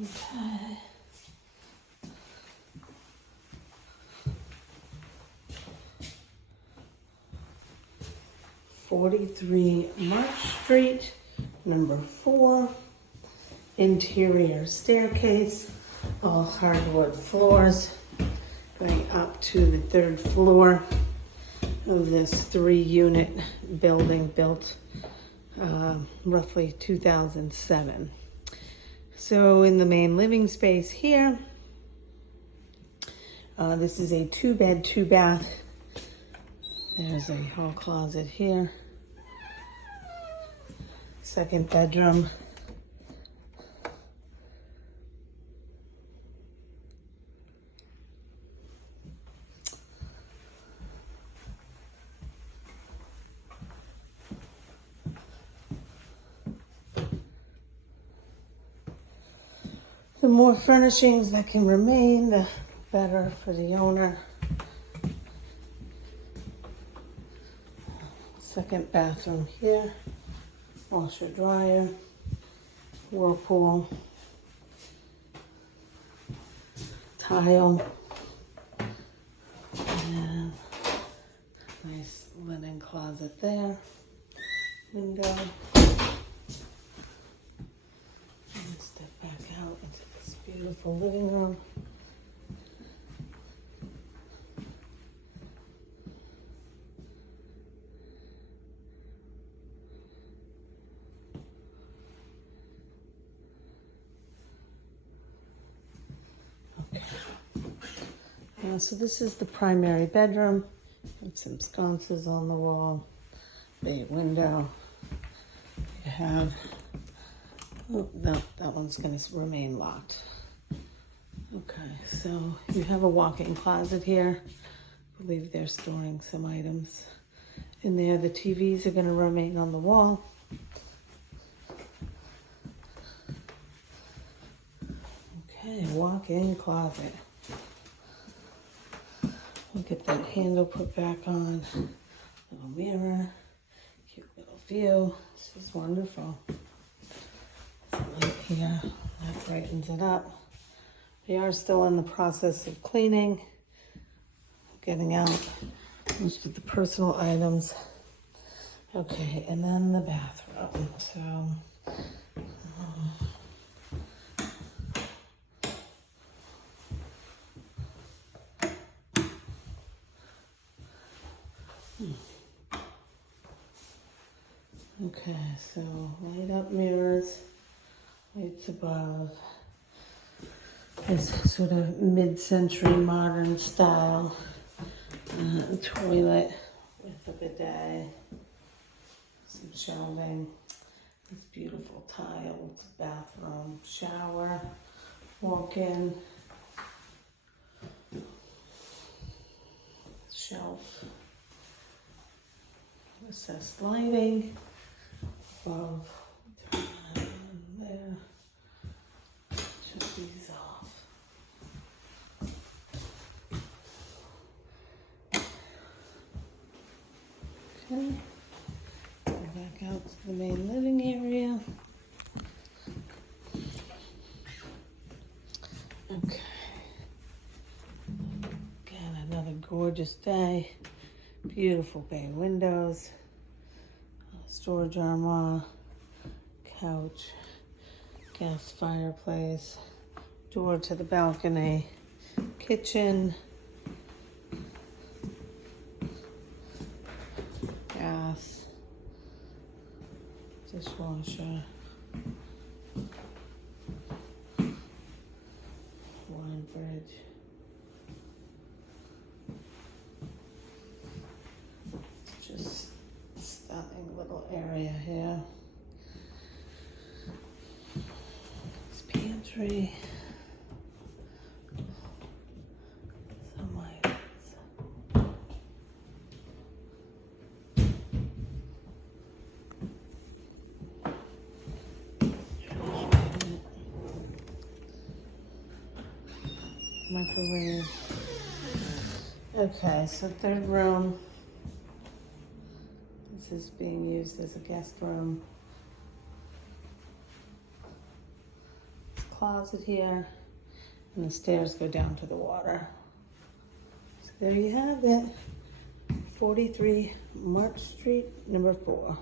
Okay. "43 March Street, number 4. Interior staircase, all hardwood floors, going up to the 3rd floor of this 3-unit building built roughly 2007. So in the main living space here, this is a 2-bed, 2-bath. There's a hall closet here. 2nd bedroom. The more furnishings that can remain, the better for the owner. 2nd bathroom here, washer dryer, whirlpool, tile, and nice linen closet there, window. And step back out into this beautiful living room. So this is the primary bedroom. With some sconces on the wall, bay window. You have, oh no, that one's gonna remain locked. Okay, so you have a walk-in closet here. I believe they're storing some items in there. The TVs are gonna remain on the wall. Okay, walk-in closet. We'll get that handle put back on. Little mirror, cute little view. This is wonderful. There's a light here, that brightens it up. We are still in the process of cleaning, getting out most of the personal items. Okay, and then the bathroom. So, okay, so light up mirrors, lights above. This sort of mid-century modern style toilet with a bidet, some shelving, this beautiful tiled bathroom, shower, walk-in, shelf, recessed lighting above, there, shut these off. Okay, go back out to the main living area. Okay, again, another gorgeous day. Beautiful bay windows, storage armoire, couch, gas fireplace, door to the balcony, kitchen, gas, dishwasher, wine fridge. It's just a stunning little area here. This pantry. Some items. Microwave. Okay, so 3rd room. This is being used as a guest room. closet here, and the stairs go down to the water. So there you have it. 43 March Street, number 4.